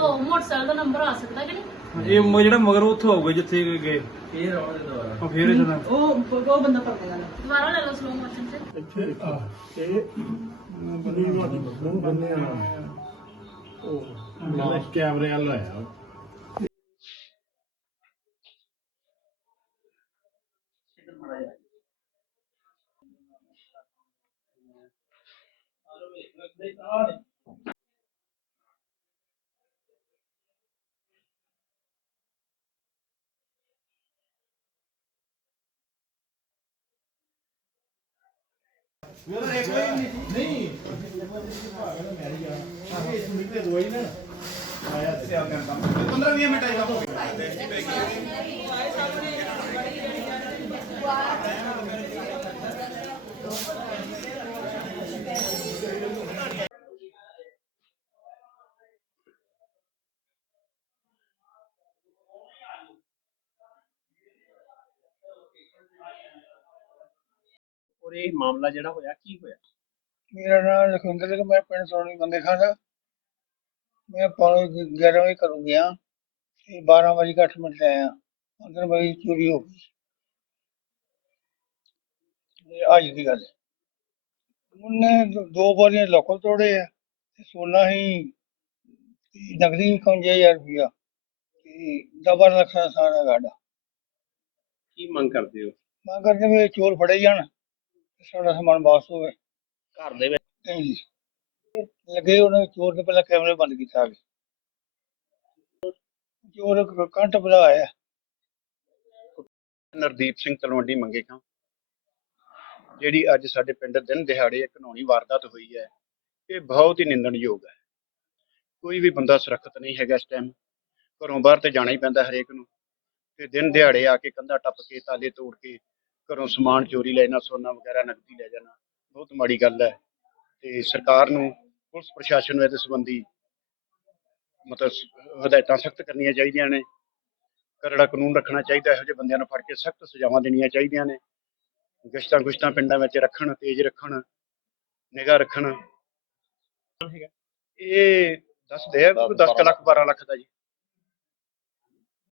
ਉਹ ਮੋਟਰਸਾਈਕਲ ਦਾ ਨੰਬਰ ਆ ਸਕਦਾ ਕਿ ਨਹੀਂ? ਇਹ ਮ- ਜਿਹੜਾ ਮਗਰ ਉੱਥੋਂ ਆਊਗਾ ਜਿੱਥੇ ਗਏ। ਫੇਰ ਆਉਣ ਦੇ ਦੁਆਰਾ ਉਹ ਫੇਰ ਇਹਦਾ ਉਹ ਉਹ ਬੰਦਾ ਪੜ ਗਿਆ ਦੁਬਾਰਾ ਲੈ ਲਓ ਸਲੋ ਮੋਸ਼ਨ ਤੇ। ਇੱਥੇ ਆ। ਤੇ ਬਣੀ ਤੁਹਾਡੀ ਮੂੰਹ ਬੰਨੇ ਆ। ਉਹ ਨਾਲ ਕੈਮਰੇ ਵਾਲਾ ਆਇਆ। ਨਹੀਂ ਆਗੇ ਇਸ ਮਿੰਟ ਦੇ ਦੋਈ ਨਾ ਆਇਆ ਤੇ 15 20 ਮਿੰਟ ਆਇਆ ਔਰ ਇਹ ਮਾਮਲਾ ਜਿਹੜਾ ਹੋਇਆ ਕੀ ਹੋਇਆ? ਮੇਰਾ ਨਾਮ ਲਖਵਿੰਦਰ ਸਿੰਘ ਮੈਂ ਪਿੰਡ ਸੋਣੀ ਬੰਦੇ ਖਾਨ ਦਾ ਮੈਂ ਪੌਣੇ 11 ਵਜੇ ਘਰੋਂ ਗਿਆ ਤੇ 12 ਵਜੇ 8 ਮਿੰਟ ਆਇਆ। ਅੰਦਰ ਮੇਰੀ ਚੋਰੀ ਹੋ ਗਈ। ਇਹ ਅੱਜ ਦੀ ਗੱਲ। ਉਹਨੇ ਦੋ- ਵਾਰੀਆਂ ਲੋਕਲ ਤੋੜੇ ਆ ਤੇ ਸੋਨਾ ਹੀ ਨਗਦੀ 51000 ਰੁਪਇਆ ਤੇ ਦਬਾ ਲੱਖ ਸਾਰਾ ਗਾੜਾ ਕੀ ਮੰਗ ਕਰਦੇ ਹੋ? ਮੈਂ ਕਰਦੇ ਵੀ ਚੋਰ ਫੜੇ ਜਾਣ। ਤੇ ਸਾਡਾ ਸਮਾਨ ਵਾਪਸ ਹੋਵੇ ਘਰ ਦੇ ਵਿੱਚ? ਨਹੀਂ ਜੀ। ਲੱਗੇ ਉਹਨੇ ਚੋਰ ਨੇ ਪਹਿਲਾਂ ਕੈਮਰੇ ਬੰਦ ਕੀਤਾ ਆ ਚੋਰ ਕ- ਕੰਟ ਬਲਾ ਆਇਆ। ਨਰਦੀਪ ਸਿੰਘ ਤਲਵੰਡੀ ਮੰਗੇ ਖਾਂ। ਜਿਹੜੀ ਅੱਜ ਸਾਡੇ ਪਿੰਡ ਦਿਨ ਦਿਹਾੜੇ ਇੱਕ ਘਨੌਣੀ ਵਾਰਦਾਤ ਹੋਈ ਹੈ ਇਹ ਬਹੁਤ ਹੀ ਨਿੰਦਣਯੋਗ ਹੈ। ਕੋਈ ਵੀ ਬੰਦਾ ਸੁਰੱਖਿਅਤ ਨਹੀਂ ਹੈਗਾ ਇਸ ਟਾਈਮ ਘਰੋਂ ਬਾਹਰ ਤੇ ਜਾਣਾ ਹੀ ਪੈਂਦਾ ਹਰੇਕ ਨੂੰ। ਤੇ ਦਿਨ ਦਿਹਾੜੇ ਆ ਕੇ ਕੰਧਾ ਟੱਪ ਕੇ ਤਾਲੇ ਤੋੜ ਕੇ ਘਰੋਂ ਸਮਾਨ ਚੋਰੀ ਲੈ ਜਾਣਾ ਸੋਨਾ ਵਗੈਰਾ ਨਕਦੀ ਲੈ ਜਾਣਾ ਬਹੁਤ ਮਾੜੀ ਗੱਲ ਹੈ। ਤੇ ਸਰਕਾਰ ਨੂੰ ਪੁਲਿਸ ਪ੍ਰਸ਼ਾਸਨ ਨੂੰ ਇਹਦੇ ਸੰਬੰਧੀ ਮਤਲਬ ਹਦਾਇਤਾਂ ਸਖਤ ਕਰਨੀਆਂ ਚਾਹੀਦੀਆਂ ਨੇ। ਕਰੜਾ ਕਾਨੂੰਨ ਰੱਖਣਾ ਚਾਹੀਦਾ ਇਹੋ ਜਿਹੇ ਬੰਦਿਆਂ ਨੂੰ ਫੜ ਕੇ ਸਖਤ ਸਜ਼ਾਵਾਂ ਦੇਣੀਆਂ ਚਾਹੀਦੀਆਂ ਨੇ। ਗਸ਼ਤਾਂ ਗੁਸ਼ਤਾਂ ਪਿੰਡਾਂ ਵਿੱਚ ਰੱਖਣ ਤੇਜ਼ ਰੱਖਣ ਨਿਗਾਹ ਰੱਖਣ। ਇਹ ਦੱਸਦੇ ਆ 10 ਲੱਖ 12 ਲੱਖ ਦਾ ਜੀ।